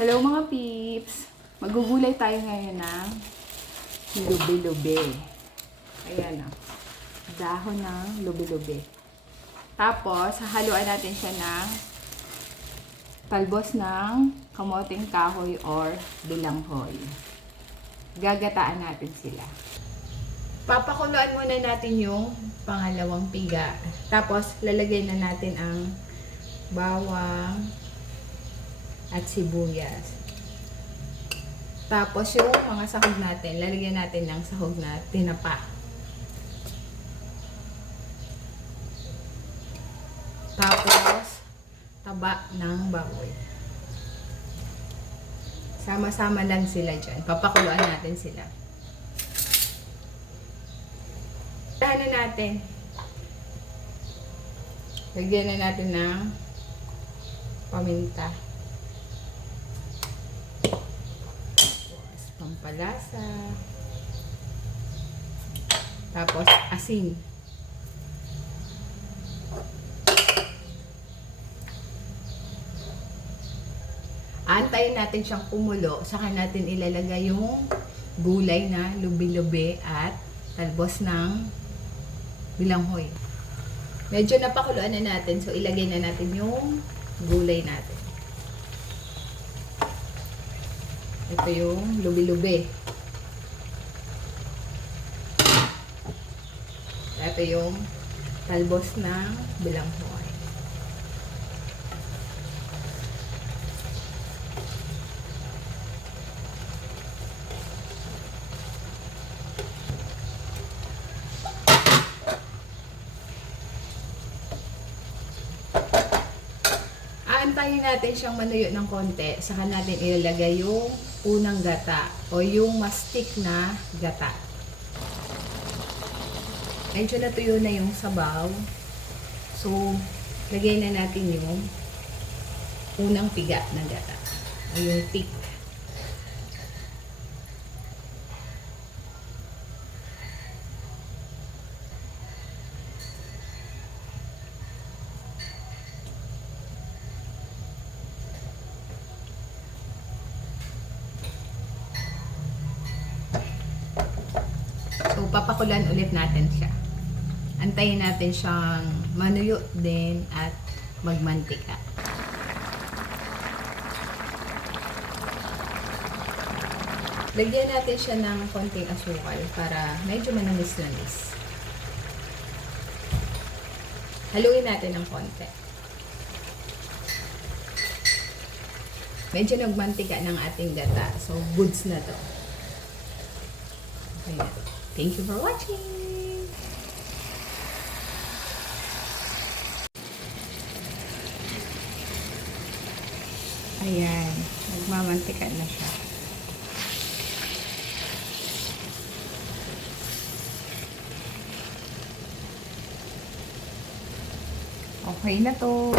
Hello mga peeps! Magugulay tayo ngayon ng lubi-lubi. Ayan o. Dahon ng lubi-lubi. Tapos, hahaluan natin siya ng talbos ng kamoting kahoy or bilanghoy. Gagataan natin sila. Papakuluan muna natin yung pangalawang piga. Tapos, lalagay na natin ang bawang at sibuyas. Tapos yung mga sahog natin, lalagyan natin ng sahog na tinapa. Tapos, taba ng baboy. Sama-sama lang sila dyan. Papakuluan natin sila. Tahan na natin. Lagyan na natin ng paminta. Pampalasa. Tapos asin. Aantayin natin siyang kumulo, saka natin ilalagay yung gulay na lubi-lubi at talbos ng bilanghoy. Medyo napakuluan na natin, so ilagay na natin yung gulay natin. Ito yung lubi-lubi. Ito yung talbos ng bilanghoy. Aantayin natin siyang manuyo ng konti, saka natin ilalagay yung unang gata o yung mastik na gata. Medyo natuyo na yung sabaw. So, lagay na natin yung unang piga na gata o yung thick. So, papakulan ulit natin siya. Antayin natin siyang manuyo din at magmantika. Lagyan natin siya ng konting asukal para medyo manamis-namis. Haluin natin ng konti. Medyo nagmantika ng ating gata. So, goods na to. Okay na. Thank you for watching! Ayan, nagmamantika na siya. Okay na to.